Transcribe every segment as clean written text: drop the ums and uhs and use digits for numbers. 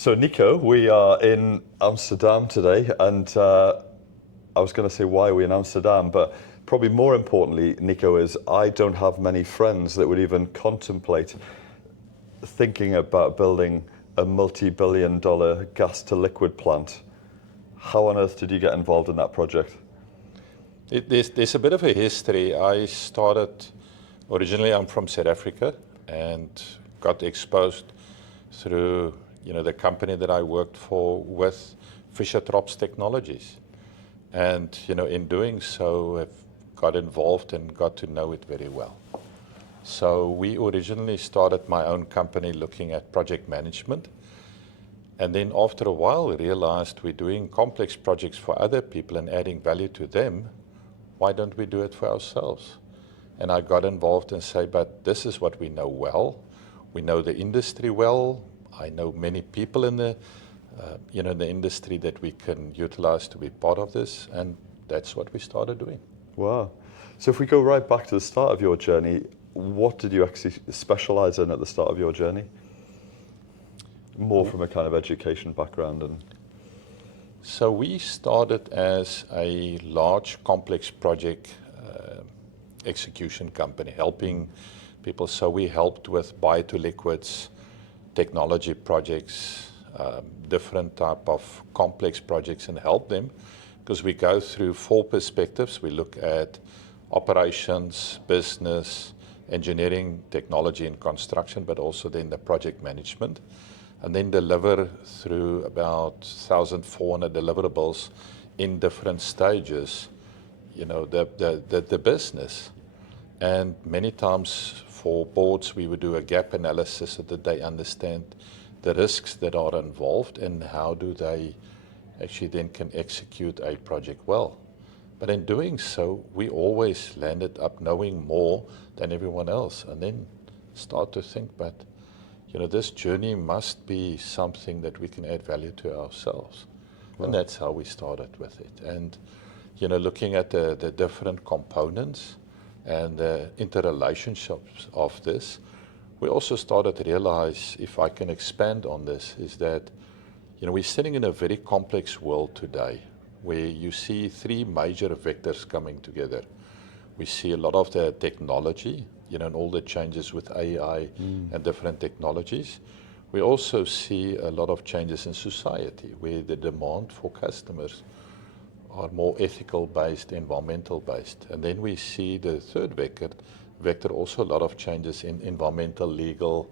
So Nico, we are in Amsterdam today, and I was going to say why are we in Amsterdam, but probably more importantly, Nico, is I don't have many friends that would even contemplate thinking about building a multi-billion-dollar gas-to-liquid plant. How on earth did you get involved in that project? There's a bit of a history. Originally I'm from South Africa and got exposed through the company that I worked for with Fischer-Tropsch Technologies. And in doing so, I've got involved and got to know it very well. So we originally started my own company looking at project management. And then after a while, we realized we're doing complex projects for other people and adding value to them. Why don't we do it for ourselves? And I got involved and say, but this is what we know well. We know the industry well. I know many people in the industry that we can utilize to be part of this. And that's what we started doing. Wow. So if we go right back to the start of your journey, what did you actually specialize in at the start of your journey? More from a kind of education background. So we started as a large complex project execution company, helping people. So we helped with bio-to-liquids, technology projects, different type of complex projects, and help them because we go through 4 perspectives. We look at operations, business, engineering, technology and construction, but also then the project management, and then deliver through about 1,400 deliverables in different stages, the business. And many times for boards, we would do a gap analysis so that they understand the risks that are involved and how do they actually then can execute a project well. But in doing so, we always landed up knowing more than everyone else, and then start to think, but this journey must be something that we can add value to ourselves. Wow. And that's how we started with it. And, looking at the different components and the interrelationships of this, we also started to realize, if I can expand on this, is that, we're sitting in a very complex world today where you see 3 major vectors coming together. We see a lot of the technology, and all the changes with AI and different technologies. We also see a lot of changes in society where the demand for customers are more ethical based, environmental based. And then we see the third vector also a lot of changes in environmental, legal,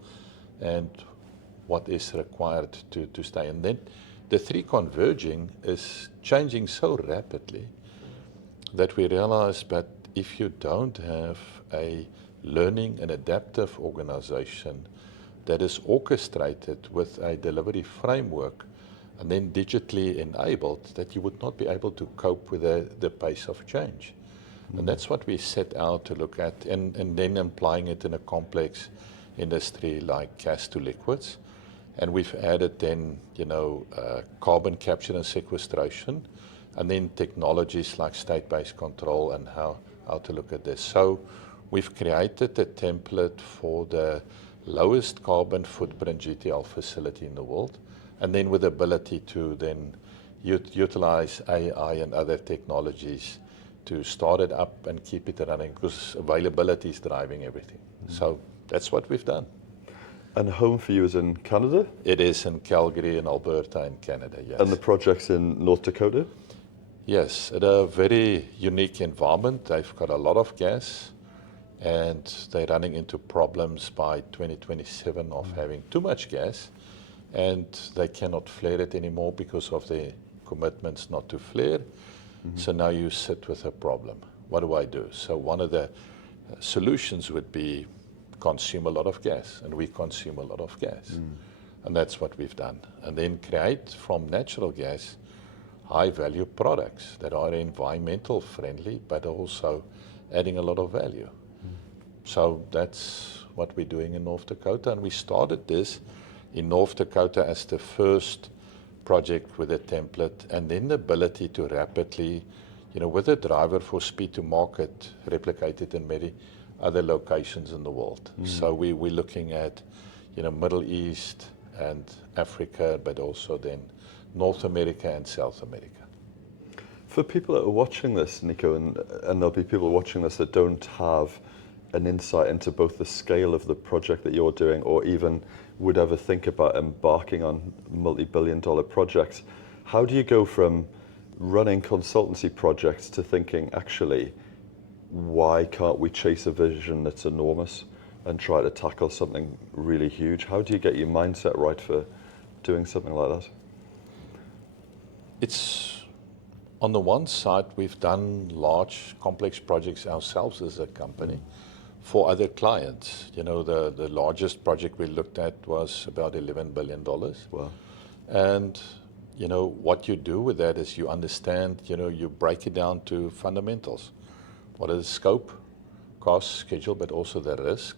and what is required to stay. And then the 3 converging is changing so rapidly that we realize that if you don't have a learning and adaptive organization that is orchestrated with a delivery framework and then digitally enabled, that you would not be able to cope with the pace of change. And that's what we set out to look at, and then applying it in a complex industry like gas to liquids. And we've added then, carbon capture and sequestration, and then technologies like state-based control and how to look at this. So we've created a template for the lowest carbon footprint GTL facility in the world, and then with the ability to then utilize AI and other technologies to start it up and keep it running, because availability is driving everything. So that's what we've done. And home for you is in Canada? It is in Calgary in Alberta in Canada, yes. And the project's in North Dakota? Yes, at a very unique environment. They've got a lot of gas, and they're running into problems by 2027 of having too much gas, and they cannot flare it anymore because of the commitments not to flare. So now you sit with a problem. What do I do? So one of the solutions would be consume a lot of gas, and we consume a lot of gas. And that's what we've done. And then create from natural gas high-value products that are environmental friendly, but also adding a lot of value. So that's what we're doing in North Dakota. And we started this in North Dakota as the first project with a template, and then the ability to rapidly, with a driver for speed to market, replicate it in many other locations in the world. So we're looking at, Middle East, and Africa, but also then North America and South America. For people that are watching this, Nico, and there'll be people watching this that don't have an insight into both the scale of the project that you're doing or even would ever think about embarking on multi-billion-dollar projects, how do you go from running consultancy projects to thinking, actually, why can't we chase a vision that's enormous and try to tackle something really huge? How do you get your mindset right for doing something like that? It's on the one side, we've done large, complex projects ourselves as a company for other clients. You know, the largest project we looked at was about $11 billion. Wow. And, you know, what you do with that is you understand, you know, you break it down to fundamentals. What is the scope, cost, schedule, but also the risk,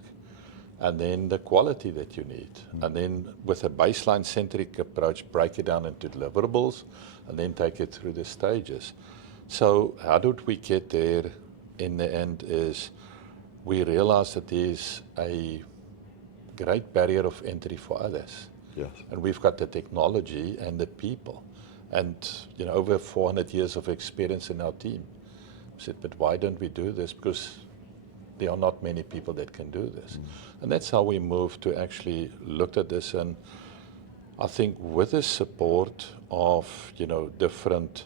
and then the quality that you need. And then with a baseline-centric approach, break it down into deliverables, and then take it through the stages. So how did we get there in the end is we realized that there's a great barrier of entry for others. Yes. And we've got the technology and the people and, you know, over 400 years of experience in our team. We said, but why don't we do this? Because there are not many people that can do this. And that's how we moved to actually look at this. And I think with the support of, you know, different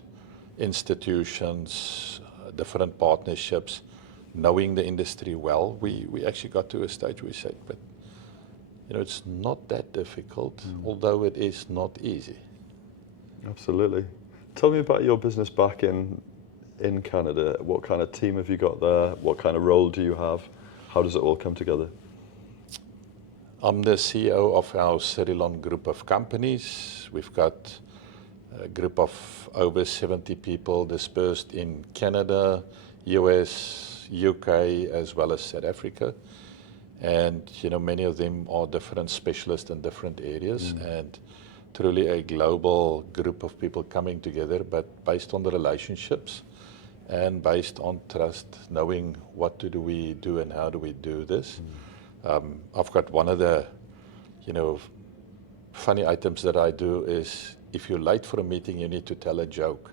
institutions, different partnerships, knowing the industry well, we actually got to a stage where we said, but, you know, it's not that difficult, although it is not easy. Absolutely. Tell me about your business back in Canada. What kind of team have you got there? What kind of role do you have? How does it all come together? I'm the CEO of our Cerilon group of companies. We've got a group of over 70 people dispersed in Canada, US, UK, as well as South Africa. And, you know, many of them are different specialists in different areas and truly a global group of people coming together, but based on the relationships and based on trust, knowing what do we do and how do we do this. I've got one of the, you know, funny items that I do is if you're late for a meeting, you need to tell a joke.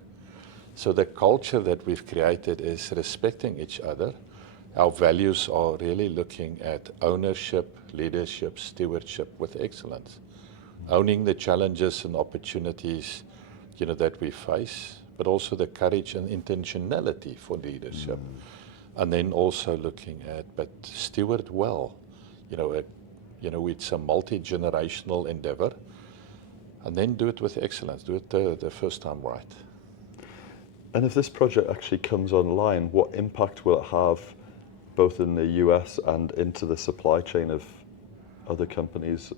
So the culture that we've created is respecting each other. Our values are really looking at ownership, leadership, stewardship with excellence. Owning the challenges and opportunities, you know, that we face, but also the courage and intentionality for leadership. And then also looking at, but steward well. You know, it's a multi-generational endeavor. And then do it with excellence. Do it the first time right. And if this project actually comes online, what impact will it have both in the US and into the supply chain of other companies?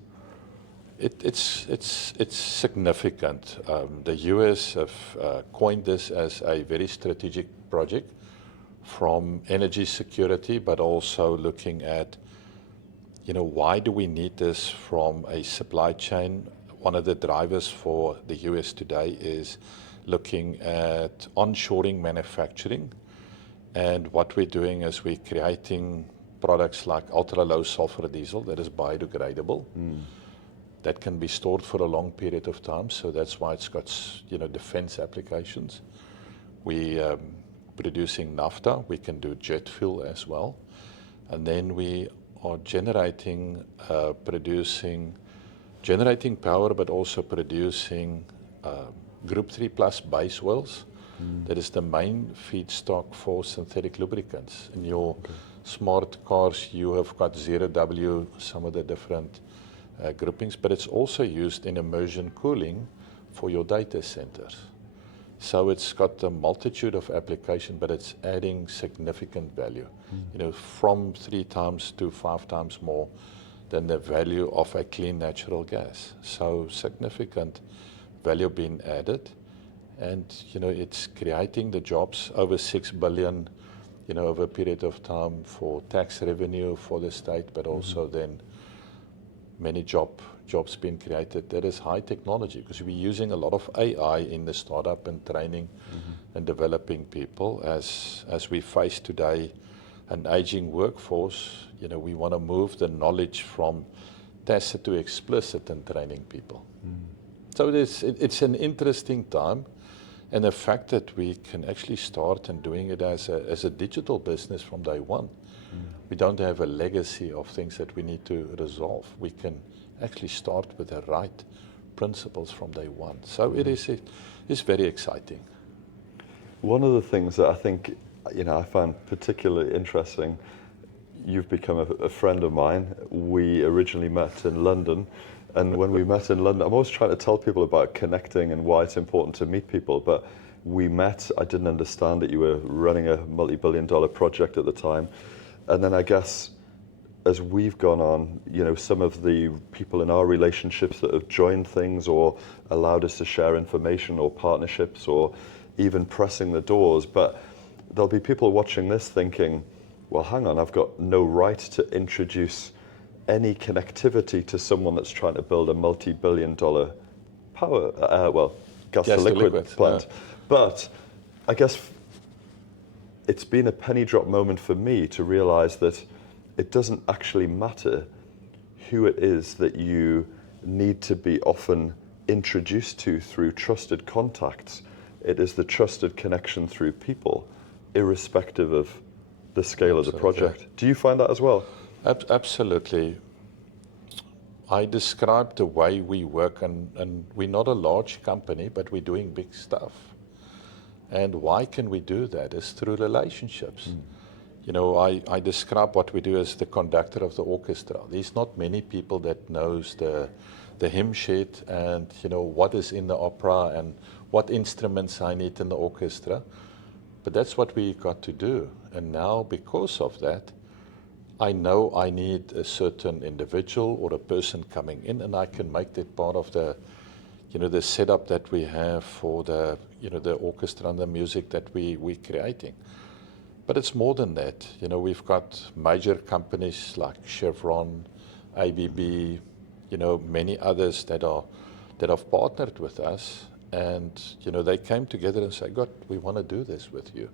It's significant. The US have coined this as a very strategic project from energy security, but also looking at, you know, why do we need this from a supply chain? One of the drivers for the US today is looking at onshoring manufacturing. And what we're doing is we're creating products like ultra-low sulfur diesel that is biodegradable. That can be stored for a long period of time. So that's why it's got, you know, defense applications. We producing naphtha. We can do jet fuel as well. And then we are generating power, but also producing Group 3 plus base oils. That is the main feedstock for synthetic lubricants. In your smart cars, you have got 0W, some of the different groupings, but it's also used in immersion cooling for your data centers. So it's got a multitude of applications, but it's adding significant value, you know, from 3 times to 5 times more than the value of a clean natural gas. So significant value being added. And, you know, it's creating the jobs, over 6 billion, you know, over a period of time for tax revenue for the state, but also then many jobs being created. That is high technology because we're using a lot of AI in the startup and training and developing people. As we face today an aging workforce, you know, we want to move the knowledge from tacit to explicit in training people. So it's an interesting time, and the fact that we can actually start and doing it as a digital business from day one. We don't have a legacy of things that we need to resolve. We can actually start with the right principles from day one. So it's very exciting. One of the things that I think, I find particularly interesting, you've become a friend of mine. We originally met in London, and when we met in London, I'm always trying to tell people about connecting and why it's important to meet people, but we met, I didn't understand that you were running a multi-billion-dollar project at the time, and then I guess as we've gone on, some of the people in our relationships that have joined things or allowed us to share information or partnerships or even pressing the doors, but there'll be people watching this thinking, well, hang on, I've got no right to introduce any connectivity to someone that's trying to build a multi-billion-dollar gas-to-liquid plant. Yeah. But I guess it's been a penny drop moment for me to realize that it doesn't actually matter who it is that you need to be often introduced to through trusted contacts. It is the trusted connection through people, irrespective of the scale of the project. Do you find that as well? Absolutely. I described the way we work, and we're not a large company, but we're doing big stuff. And why can we do that? Is through relationships. I describe what we do as the conductor of the orchestra. There's not many people that knows the hymn sheet and what is in the opera and what instruments I need in the orchestra. But that's what we got to do. And now, because of that, I know I need a certain individual or a person coming in, and I can make that part of the setup that we have for the orchestra and the music that we're creating. But it's more than that. We've got major companies like Chevron, ABB, many others that have partnered with us, and they came together and said, "God, we want to do this with you."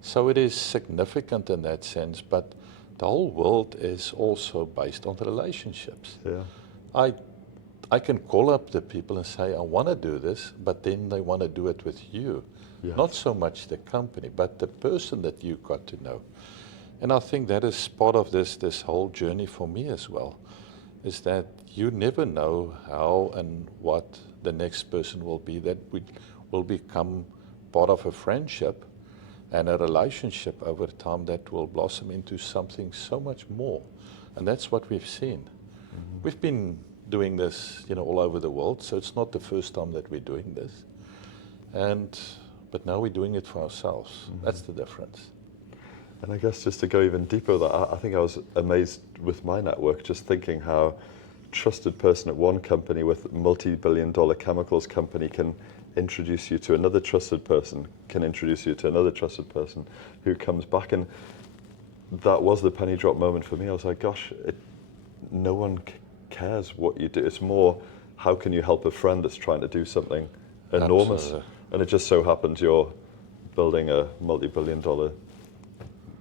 So it is significant in that sense, but the whole world is also based on relationships. Yeah. I can call up the people and say, "I want to do this," but then they want to do it with you. Yes. Not so much the company, but the person that you got to know. And I think that is part of this whole journey for me as well, is that you never know how and what the next person will be that will become part of a friendship and a relationship over time that will blossom into something so much more. And that's what we've seen. We've been doing this, all over the world, so it's not the first time that we're doing this. But now we're doing it for ourselves. That's the difference. And I guess just to go even deeper with that, I think I was amazed with my network, just thinking how trusted person at one company with multi-billion-dollar chemicals company can introduce you to another trusted person, can introduce you to another trusted person who comes back. And that was the penny drop moment for me. I was like, gosh, no one cares what you do. It's more, how can you help a friend that's trying to do something enormous? Absolutely. And it just so happens you're building a multi-billion-dollar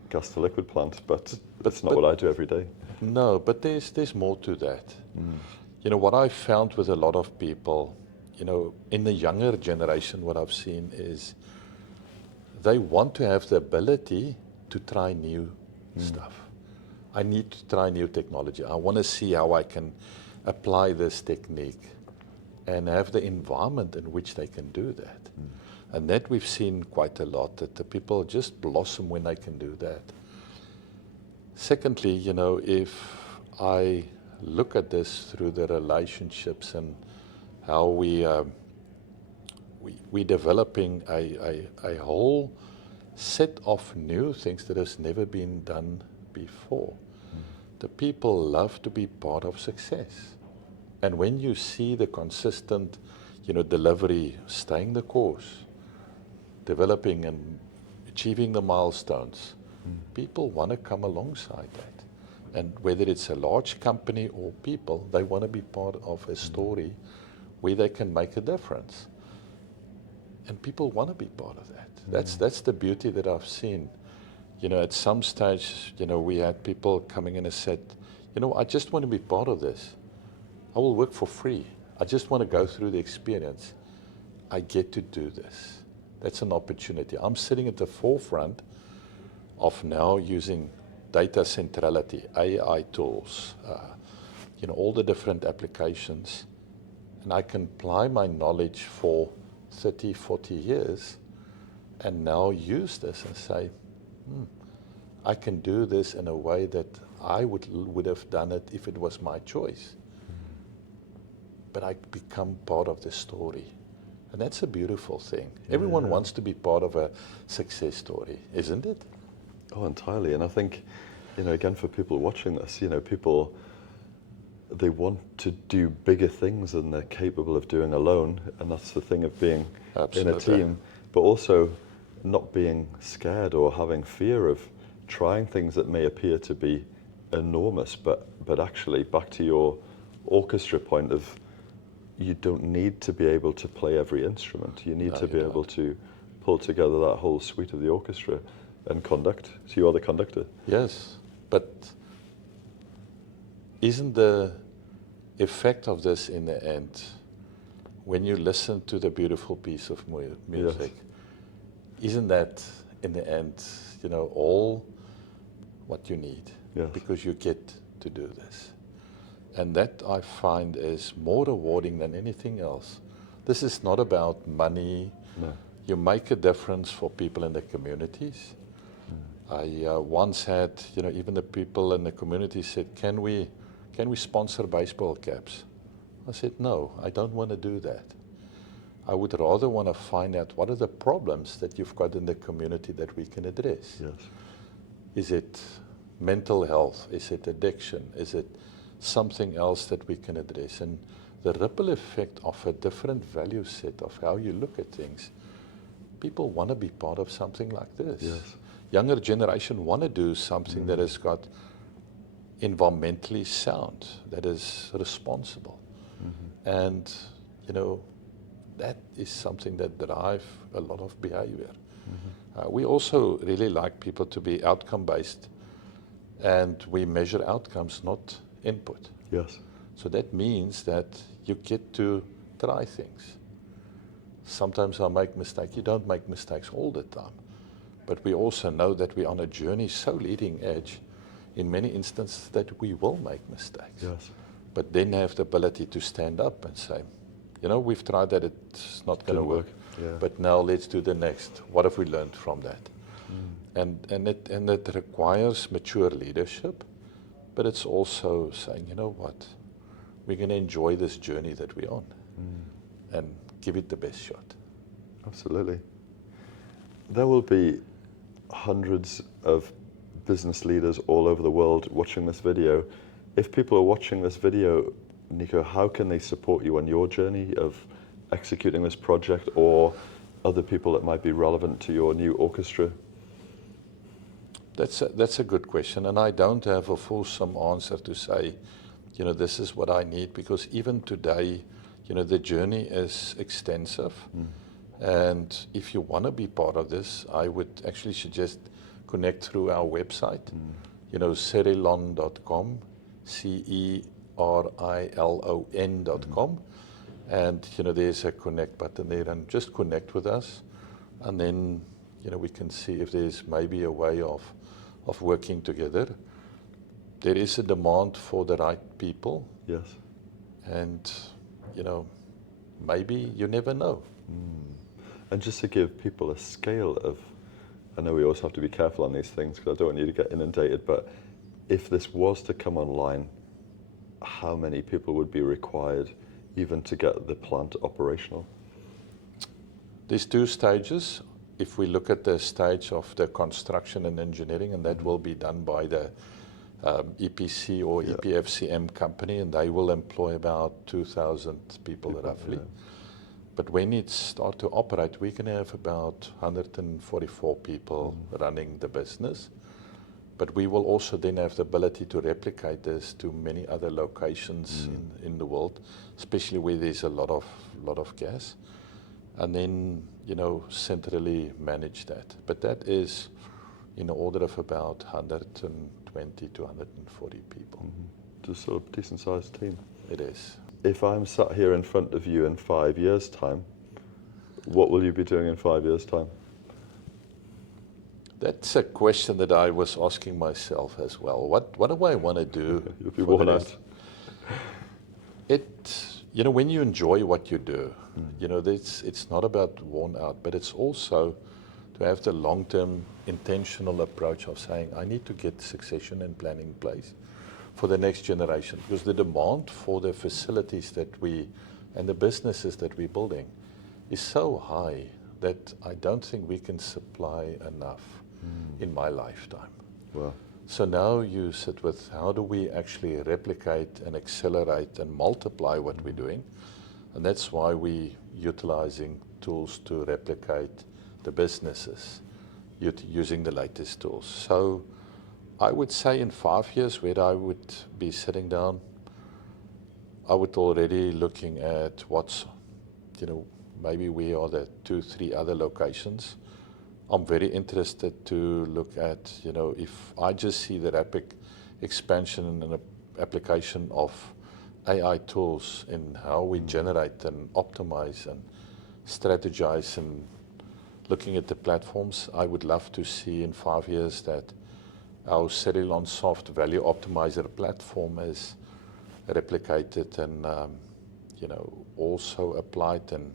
gas-to-liquid plant, but that's not what I do every day. No, but there's more to that. What I've found with a lot of people, in the younger generation, what I've seen is they want to have the ability to try new stuff. I need to try new technology. I want to see how I can apply this technique and have the environment in which they can do that. And that we've seen quite a lot, that the people just blossom when they can do that. Secondly, if I look at this through the relationships and how we're developing a whole set of new things that has never been done before. The people love to be part of success. And when you see the consistent, delivery, staying the course, developing and achieving the milestones, people want to come alongside that. And whether it's a large company or people, they want to be part of a story where they can make a difference. And people want to be part of that. That's the beauty that I've seen. At some stage, we had people coming in and said, I just want to be part of this. I will work for free. I just want to go through the experience. I get to do this. That's an opportunity. I'm sitting at the forefront of now using data centrality, AI tools, all the different applications. And I can apply my knowledge for 30, 40 years and now use this and say, I can do this in a way that I would have done it if it was my choice. But I become part of the story. And that's a beautiful thing. Everyone wants to be part of a success story, isn't it? Oh, entirely. And I think, again, for people watching this, people, they want to do bigger things than they're capable of doing alone. And that's the thing of being in a team, but also not being scared or having fear of trying things that may appear to be enormous, but actually, back to your orchestra point of, you don't need to be able to play every instrument. You need to be able to pull together that whole suite of the orchestra and conduct. So you are the conductor. Yes, but isn't the effect of this in the end, when you listen to the beautiful piece of music, isn't that in the end, all what you need? Yes. Because you get to do this. And that I find is more rewarding than anything else. This is not about money. No. You make a difference for people in the communities. I once had, even the people in the community said, can we sponsor baseball caps? I said, no, I don't want to do that. I would rather want to find out what are the problems that you've got in the community that we can address. Yes. Is it mental health? Is it addiction? Is it something else that we can address? And the ripple effect of a different value set of how you look at things, people want to be part of something like this. Yes. Younger generation want to do something that has got environmentally sound, that is responsible. And, that is something that drives a lot of behavior. We also really like people to be outcome-based, and we measure outcomes, not input. Yes. So that means that you get to try things. Sometimes I make mistakes. You don't make mistakes all the time. But we also know that we're on a journey so leading edge in many instances that we will make mistakes. Yes. But then have the ability to stand up and say, we've tried that, it's not going to work. Yeah. But now let's do the next. What have we learned from that? And it requires mature leadership, but it's also saying, what? We're going to enjoy this journey that we're on and give it the best shot. Absolutely. There will be hundreds of business leaders all over the world watching this video. If people are watching this video, Nico, how can they support you on your journey of executing this project, or other people that might be relevant to your new orchestra? That's a good question, and I don't have a fulsome answer to say, this is what I need, because even today, the journey is extensive. And if you want to be part of this, I would actually suggest connect through our website, cerilon.com, cerilon.com. And, there's a connect button there, and just connect with us. And then, we can see if there's maybe a way of working together. There is a demand for the right people. Yes. And, maybe you never know. And just to give people a scale of, I know we always have to be careful on these things because I don't want you to get inundated, but if this was to come online, how many people would be required even to get the plant operational? There's two stages. If we look at the stage of the construction and engineering, and that will be done by the EPC or EPFCM company, and they will employ about 2,000 people roughly. But when it starts to operate, we can have about 144 people running the business. But we will also then have the ability to replicate this to many other locations in the world, especially where there's a lot of gas. And then, centrally manage that. But that is in the order of about 120 to 140 people. Just sort of decent sized team. It is. if I'm sat here in front of you in 5 years' time, what will you be doing in 5 years' time? That's a question that I was asking myself as well. What do I want to do? You'll be for worn the out. next- when you enjoy what you do, it's not about worn out, but it's also to have the long-term intentional approach of saying, I need to get succession and planning in place for the next generation, because the demand for the facilities and the businesses that we're building is so high that I don't think we can supply enough in my lifetime. Wow. So now you sit with how do we actually replicate and accelerate and multiply what we're doing? And that's why we're utilizing tools to replicate the businesses using the latest tools. So I would say in 5 years where I would be sitting down, I would already looking at what's, maybe we are the 2-3 other locations. I'm very interested to look at, if I just see the rapid expansion and application of AI tools in how we generate and optimize and strategize and looking at the platforms, I would love to see in 5 years that our Cerilon soft value optimizer platform is replicated and, also applied in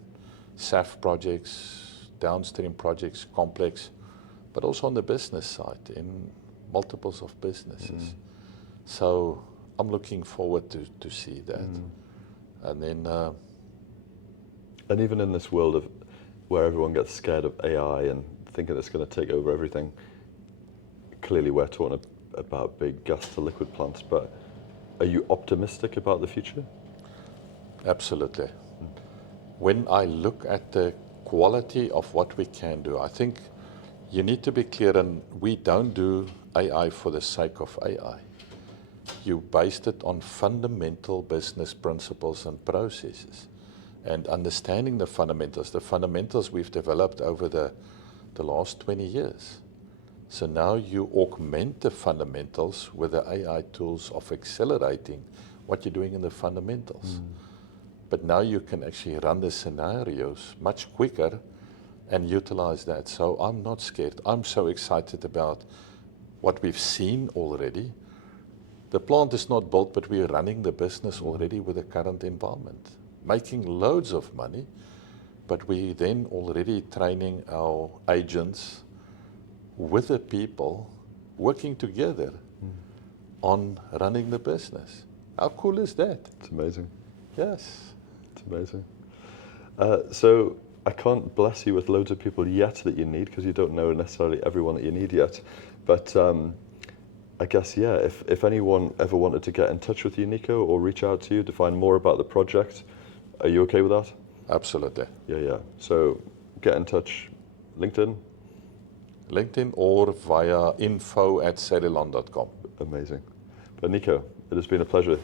SAF projects, downstream projects, complex, but also on the business side in multiples of businesses. So I'm looking forward to see that. And then, and even in this world of where everyone gets scared of AI and thinking it's going to take over everything, clearly we're talking about big gas to liquid plants, but are you optimistic about the future? absolutely. When I look at the quality of what we can do, I think you need to be clear, and we don't do AI for the sake of AI. You based it on fundamental business principles and processes, and understanding the fundamentals we've developed over the last 20 years. So now you augment the fundamentals with the AI tools of accelerating what you're doing in the fundamentals. But now you can actually run the scenarios much quicker and utilize that. So I'm not scared. I'm so excited about what we've seen already. The plant is not built, but we're running the business already with the current environment, making loads of money, but we then already training our agents with the people working together on running the business. How cool is that? It's amazing. Yes. It's amazing. So I can't bless you with loads of people yet that you need, because you don't know necessarily everyone that you need yet. But I guess, yeah, if anyone ever wanted to get in touch with you, Nico, or reach out to you to find more about the project, are you okay with that? Absolutely. Yeah. So get in touch. LinkedIn? LinkedIn or via info@cerilon.com. Amazing. But Nico, it has been a pleasure.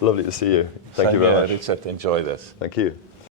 Lovely to see you. Thank you very much. Richard, enjoy this. Thank you.